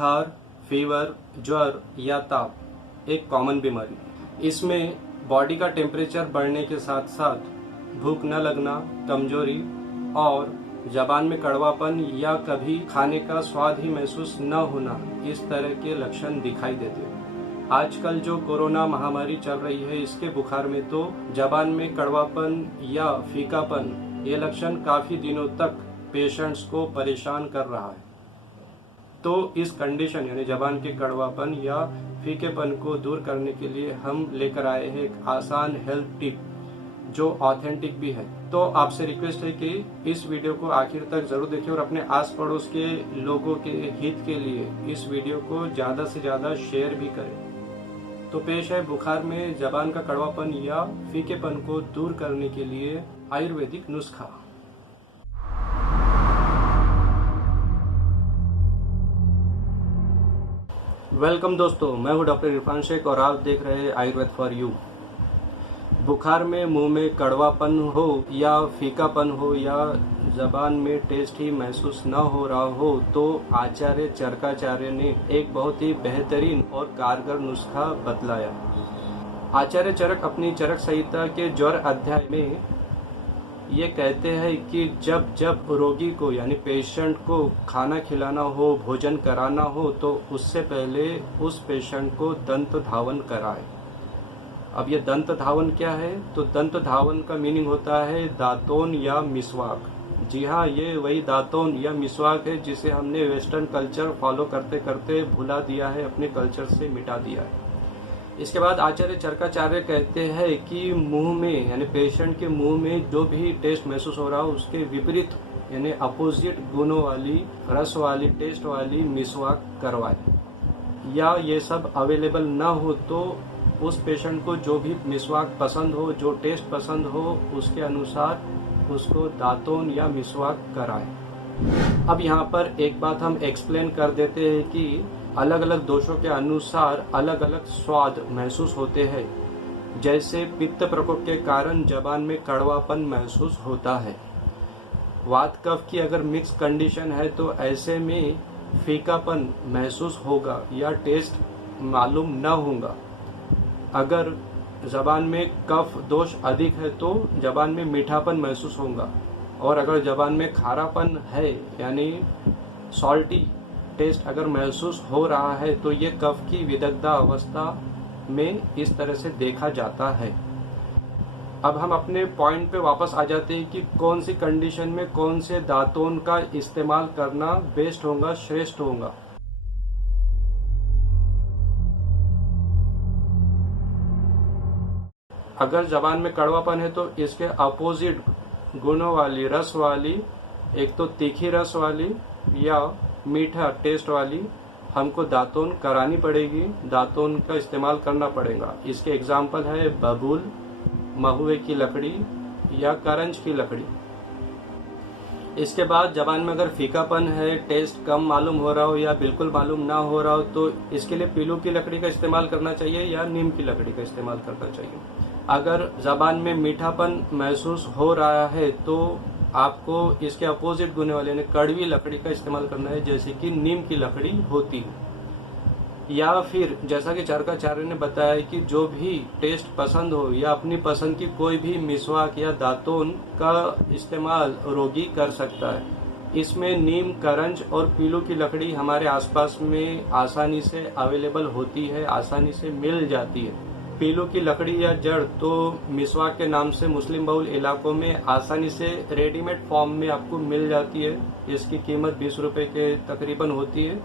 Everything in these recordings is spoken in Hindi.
बुखार, फीवर, ज्वर या ताप एक कॉमन बीमारी। इसमें बॉडी का टेम्परेचर बढ़ने के साथ साथ भूख न लगना, कमजोरी और जबान में कड़वापन या कभी खाने का स्वाद ही महसूस न होना, इस तरह के लक्षण दिखाई देते हैं। आजकल जो कोरोना महामारी चल रही है, इसके बुखार में तो जबान में कड़वापन या फीकापन ये लक्षण काफी दिनों तक पेशेंट्स को परेशान कर रहा है। तो इस कंडीशन यानी जबान के कड़वापन या फीकेपन को दूर करने के लिए हम लेकर आए हैं एक आसान हेल्थ टिप जो ऑथेंटिक भी है। तो आपसे रिक्वेस्ट है कि इस वीडियो को आखिर तक जरूर देखें और अपने आस पड़ोस के लोगों के हित के लिए इस वीडियो को ज्यादा से ज्यादा शेयर भी करें। तो पेश है बुखार में जबान का कड़वापन या फीकेपन को दूर करने के लिए आयुर्वेदिक नुस्खा। वेलकम दोस्तों, मैं हूं डॉक्टर इरफान शेख और आप देख रहे हैं आयुर्वेद फॉर यू। बुखार में मुंह में कड़वापन हो या फीकापन हो या जबान में टेस्ट ही महसूस न हो रहा हो तो आचार्य चरकाचार्य ने एक बहुत ही बेहतरीन और कारगर नुस्खा बतलाया। आचार्य चरक अपनी चरक संहिता के ज्वर अध्याय में ये कहते हैं कि जब जब रोगी को यानी पेशेंट को खाना खिलाना हो, भोजन कराना हो तो उससे पहले उस पेशेंट को दंत धावन कराए। अब ये दंत धावन क्या है? तो दंत धावन का मीनिंग होता है दातोन या मिसवाक। जी हाँ, ये वही दातोन या मिसवाक है जिसे हमने वेस्टर्न कल्चर फॉलो करते करते भुला दिया है, अपने कल्चर से मिटा दिया है। इसके बाद आचार्य चरकाचार्य कहते हैं कि मुंह में यानी पेशेंट के मुंह में जो भी टेस्ट महसूस हो रहा हो उसके विपरीत यानी अपोजिट गुणों वाली, रस वाली, टेस्ट वाली मिसवाक करवाए। या ये सब अवेलेबल ना हो तो उस पेशेंट को जो भी मिसवाक पसंद हो, जो टेस्ट पसंद हो, उसके अनुसार उसको दातोन या मिसवाक कराए। अब यहाँ पर एक बात हम एक्सप्लेन कर देते हैं कि अलग अलग दोषों के अनुसार अलग अलग स्वाद महसूस होते हैं। जैसे पित्त प्रकोप के कारण जबान में कड़वापन महसूस होता है। वात कफ की अगर मिक्स कंडीशन है तो ऐसे में फीकापन महसूस होगा या टेस्ट मालूम न होगा। अगर जबान में कफ दोष अधिक है तो जबान में मीठापन महसूस होगा। और अगर जबान में खारापन है यानी सॉल्टी टेस्ट अगर महसूस हो रहा है तो ये कफ की विदग्धा अवस्था में इस तरह से देखा जाता है। अब हम अपने पॉइंट पे वापस आ जाते हैं कि कौन सी कंडीशन में कौन से दातोन का इस्तेमाल करना बेस्ट होगा, श्रेष्ठ होगा। अगर जबान में कड़वापन है तो इसके अपोजिट गुणों वाली, रस वाली, एक तो तीखी रस वाली या मीठा टेस्ट वाली हमको दातोन करानी पड़ेगी, दातोन का इस्तेमाल करना पड़ेगा। इसके एग्जाम्पल है बबूल, महुए की लकड़ी या करंज की लकड़ी। इसके बाद जबान में अगर फीकापन है, टेस्ट कम मालूम हो रहा हो या बिल्कुल मालूम ना हो रहा हो तो इसके लिए पीलू की लकड़ी का इस्तेमाल करना चाहिए या नीम की लकड़ी का इस्तेमाल करना चाहिए। अगर जबान में मीठापन महसूस हो रहा है तो आपको इसके अपोजिट गुण वाले यानी कड़वी लकड़ी का इस्तेमाल करना है, जैसे कि नीम की लकड़ी होती है। या फिर जैसा कि चरकाचार्य ने बताया कि जो भी टेस्ट पसंद हो या अपनी पसंद की कोई भी मिसवाक या दातोन का इस्तेमाल रोगी कर सकता है। इसमें नीम, करंज और पीलू की लकड़ी हमारे आसपास में आसानी से अवेलेबल होती है, आसानी से मिल जाती है। पीलू की लकड़ी या जड़ तो मिसवाक के नाम से मुस्लिम बहुल इलाकों में आसानी से रेडीमेड फॉर्म में आपको मिल जाती है। इसकी कीमत 20 रुपए के तकरीबन होती है,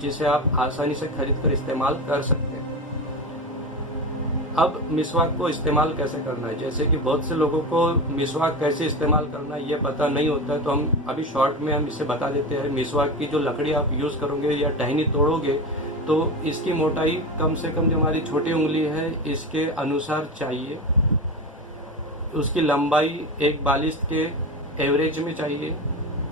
जिसे आप आसानी से खरीद कर इस्तेमाल कर सकते हैं। अब मिसवाक को इस्तेमाल कैसे करना है, जैसे कि बहुत से लोगों को मिसवाक कैसे इस्तेमाल करना है ये पता नहीं होता है, तो हम अभी शॉर्ट में हम इसे बता देते हैं। मिसवाक की जो लकड़ी आप यूज करोगे या टहनी तोड़ोगे तो इसकी मोटाई कम से कम जो हमारी छोटी उंगली है इसके अनुसार चाहिए। उसकी लंबाई एक बालिश के एवरेज में चाहिए।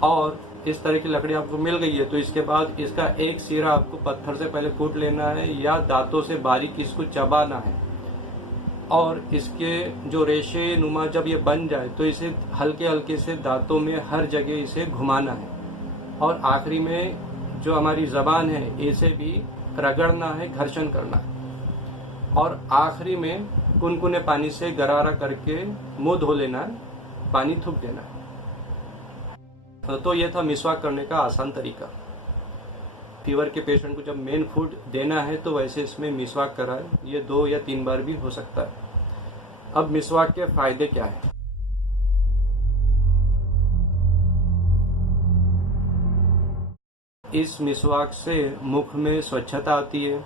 और इस तरह की लकड़ी आपको मिल गई है तो इसके बाद इसका एक सिरा आपको पत्थर से पहले कूट लेना है या दांतों से बारीक इसको चबाना है। और इसके जो रेशे नुमा जब ये बन जाए तो इसे हल्के हल्के से दांतों में हर जगह इसे घुमाना है। और आखिरी में जो हमारी जबान है इसे भी रगड़ना है, घर्षण करना है। और आखिरी में कुनकुने पानी से गरारा करके मुंह धो लेना है, पानी थूक देना है। तो ये था मिसवाक करने का आसान तरीका। फीवर के पेशेंट को जब मेन फूड देना है तो वैसे इसमें मिसवाक कराए, ये 2 या 3 बार भी हो सकता है। अब मिसवाक के फायदे क्या है? इस मिसवाक से मुख में स्वच्छता आती है,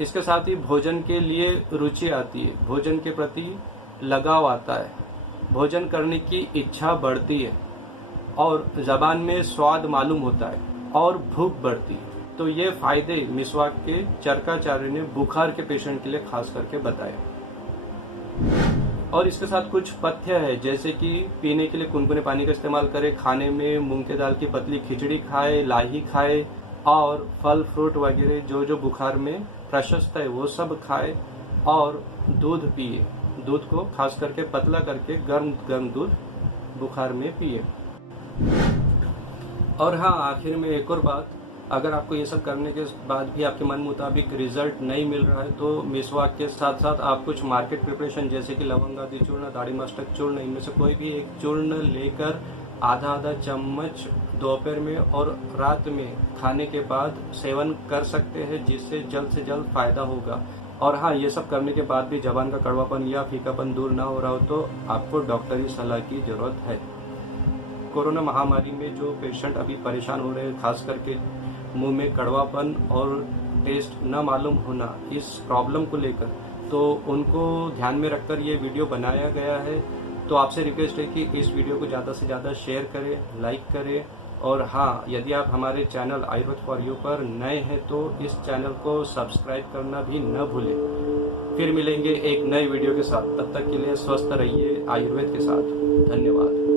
इसके साथ ही भोजन के लिए रुचि आती है, भोजन के प्रति लगाव आता है, भोजन करने की इच्छा बढ़ती है और जबान में स्वाद मालूम होता है और भूख बढ़ती है। तो ये फायदे मिसवाक के चरकाचार्य ने बुखार के पेशेंट के लिए खास करके बताए। और इसके साथ कुछ पथ्य है, जैसे कि पीने के लिए कुनकुने पानी का इस्तेमाल करें, खाने में मूंग के दाल की पतली खिचड़ी खाए, लाही खाए और फल फ्रूट वगैरह जो जो बुखार में प्रशस्त है वो सब खाए, और दूध पिए। दूध को खास करके पतला करके गर्म गर्म दूध बुखार में पिए। और हाँ, आखिर में एक और बात, अगर आपको ये सब करने के बाद भी आपके मन मुताबिक रिजल्ट नहीं मिल रहा है तो मिसवाक के साथ साथ आप कुछ मार्केट प्रिपरेशन जैसे कि लवंग आदि चूर्ण, दाढ़ी मस्तक चूर्ण, इनमें से कोई भी एक चूर्ण लेकर आधा आधा चम्मच दोपहर में और रात में खाने के बाद सेवन कर सकते हैं, जिससे जल्द से जल्द फायदा होगा। और हाँ, ये सब करने के बाद भी जबान का कड़वापन या फीकापन दूर ना हो रहा हो तो आपको डॉक्टरी सलाह की जरूरत है। कोरोना महामारी में जो पेशेंट अभी परेशान हो रहे हैं, खास करके मुंह में कड़वापन और टेस्ट न मालूम होना, इस प्रॉब्लम को लेकर, तो उनको ध्यान में रखकर ये वीडियो बनाया गया है। तो आपसे रिक्वेस्ट है कि इस वीडियो को ज़्यादा से ज़्यादा शेयर करें, लाइक करें। और हाँ, यदि आप हमारे चैनल आयुर्वेद फॉर यू पर नए हैं तो इस चैनल को सब्सक्राइब करना भी न भूलें। फिर मिलेंगे एक नए वीडियो के साथ, तब तक के लिए स्वस्थ रहिए आयुर्वेद के साथ। धन्यवाद।